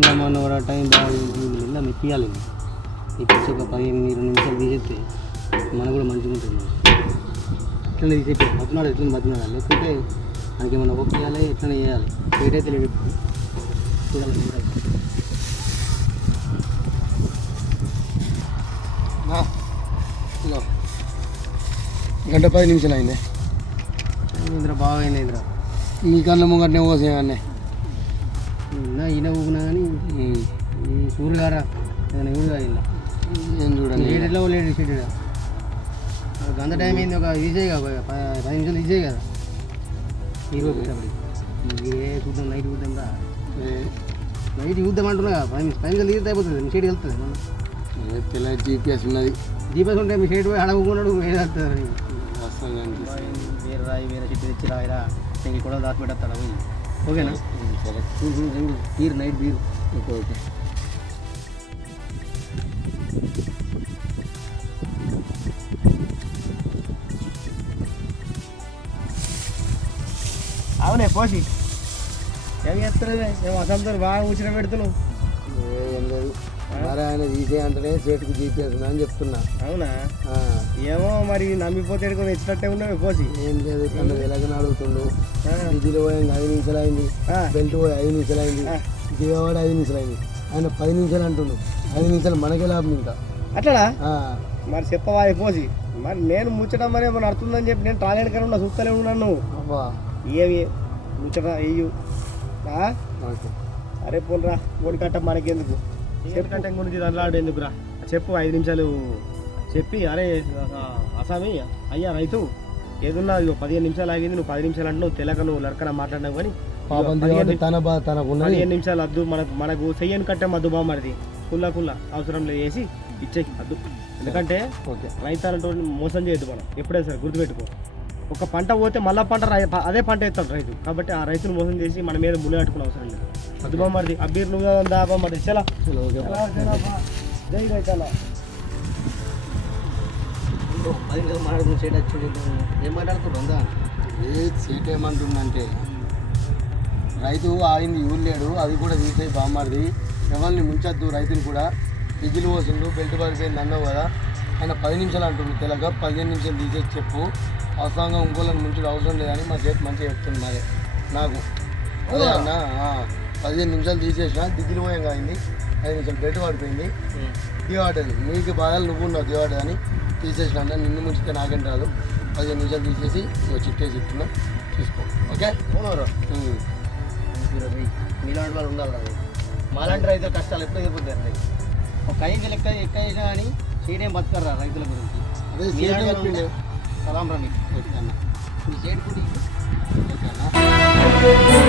ఉందామన్న కూడా టైం బాగా ఇలా మెక్కియాలి ఇప్పించి ఒక పదిహేను ఇరవై నిమిషాలు తీసేస్తే మనకు కూడా మంచిగా ఉంటుంది. ఎట్లా తీసేపి బతున్నాడు ఎట్లా బతున్నాడు లేకపోతే మనకి ఏమన్నా ఒక్క చేయాలి ఎట్లా చేయాలి? ఏటైతే లేదు. చూడాలి. గంట పది నిమిషాలు అయింది. ఇంద్ర బాగా అయింది ఇంద్ర మీ కళ్ళ ముంగట్నే పోసేయన్నే నిన్న ఈయన ఊకున్నా కానీ ఈ సూర్యుడు గారా ఏదైనా ఊరు కాదు ఇలా నేను చూడండి లేడీలో లేడీ షెడ్ గంత టైం అయింది ఒక ఈజీ కదా పది నిమిషాలు ఈజీ కదా. హీరో పెట్టబడి. ఏ చూద్దాం నైట్ చూద్దాం రా. నైట్ చూద్దాం అంటున్నా కదా పది నిమిషాలు పది నిమిషాలు ఈజీ అయిపోతుంది మీ షెడ్ వెళ్తుంది పిల్ల జీపీఎస్ ఉన్నది. జీపస్ ఉంటే మీ షెడ్ పోయి అడగకున్నాడు వేరే వెళ్తుంది. వేరే రాయి వేరే షెడ్ తెచ్చి రాయిరా నేను కూడా దాచి పెట్టేస్తాడు పోయి. ఓకేనా? ఉమ్, సరే చూడు చూడు చూడు beer night beer okay okay అవునే పోసి ఏం చేస్తున్నావే మేము అసంతో బాగా ముచ్చిన పెడుతున్నావు ఏ, ఏం లేదు మరి ఆయన తీసే అంటేనే చేతికి జీపీఎస్ ఉందని చెప్తున్నా. అవునా? ఏమో మరి నమ్మిపోతే ఎడుకో తెచ్చినట్టే ఉన్నావే పోసి. ఏం లేదు తను ఎలాగని అడుగుతుండు. డీజిల్ పోయింది ఐదు నిమిషాలు అయింది బెల్ట్ పోయి ఐదు నిమిషాలు అయింది. దిగవాడు ఐదు నిమిషాలు అయింది ఆయన పది నిమిషాలు అంటుండు. ఐదు నిమిషాలు మనకే లాభం ఇంకా. అట్లనా? ఆ, మరి చెప్పవా పోసి. మరి నేను ముచ్చటం మరి ఏమైనా అడుతుందని చెప్పి నేను టాయిలెట్ కన్నా ఉన్నా చూస్తూనే ఉన్నాను నువ్వు అబ్బా. ఏమి? ముచ్చట వెయ్యు అరే పోన్రా ఓడి కట్ట మనకెందుకు? కట్ట గురించి ఎందుకురా చెప్పు ఐదు నిమిషాలు చెప్పి అరే అసామి అయ్యా రైతు ఏదున్నా ఇదిగో పదిహేను నిమిషాలు ఆగింది నువ్వు పది నిమిషాలు అంటున్నావు తెలక నువ్వు లెక్కన మాట్లాడినావు కానీ పదిహేను నిమిషాలు అద్దు మనకు మనకు చెయ్యని కట్టే మద్దు బామ్మడిది కుల్లా కుల్లా అవసరం లేదు వేసి ఇచ్చే అద్దు ఎందుకంటే రైతాలంటూ మోసం చేయొద్దు మనం. ఎప్పుడైనా సరే గుర్తుపెట్టుకో. ఒక పంట పోతే మళ్ళా పంట రై- అదే పంట వేస్తాడు రైతు. కాబట్టి ఆ రైతును మోసం చేసి మన మీద ముళ్ళు కట్టుకునే అవసరం లేదు. అది బామ్మడిది అబ్బీర్ నువ్వు దా బామ్మడిది చలా. జై రైతాల ఏం మాట్లాడుతుందా ఏ సీట్ ఏమంటుందంటే రైతు ఆగింది ఊర్లేడు అది కూడా తీసే బామ్మారిది ఎవరిని ముంచద్దు రైతులు కూడా. డీజిల్ పోసిండు బెల్ట్ పడిపోయింది అన్నావు కదా. ఆయన పది నిమిషాలు అంటుంది తెలగ పదిహేను నిమిషాలు తీసేసి చెప్పు. అవసరంగా ఇంకోళ్ళని ముంచుడు అవసరం లేదని మా చేతి మంచిగా చెప్తుంది మరి. నాకు. అదే అన్న పదిహేను నిమిషాలు తీసేసిన డీజిల్ పోయాం కాయింది ఐదు నిమిషాలు బెల్ట్ పడిపోయింది. దివాడది నీకు బాధలు నువ్వు ఉన్నావు దివాడు అని తీసేసిన అన్న నిన్ను ముంచితే నాకేం రాదు. పదిహేను నిమిషాలు తీసేసి ఇగో చిట్టేసి ఇస్తున్నా తీసుకో ఓకే. మీలాంటి వాళ్ళు ఉండాలి రా. మాలాంటి రైతుల కష్టాలు ఎప్పుడు ఎదుర్కొంటారు ఒక ఐదు లెక్క ఎక్క చేసినా కానీ చేయడం బతకరా రైతుల గురించి. అదే మీలాంటి సీట్ వాళ్ళు చెప్పిండు. ఉంటే సలాం రా మీకు ఓకే అన్న మీ చేడు కూడా ఓకే అన్న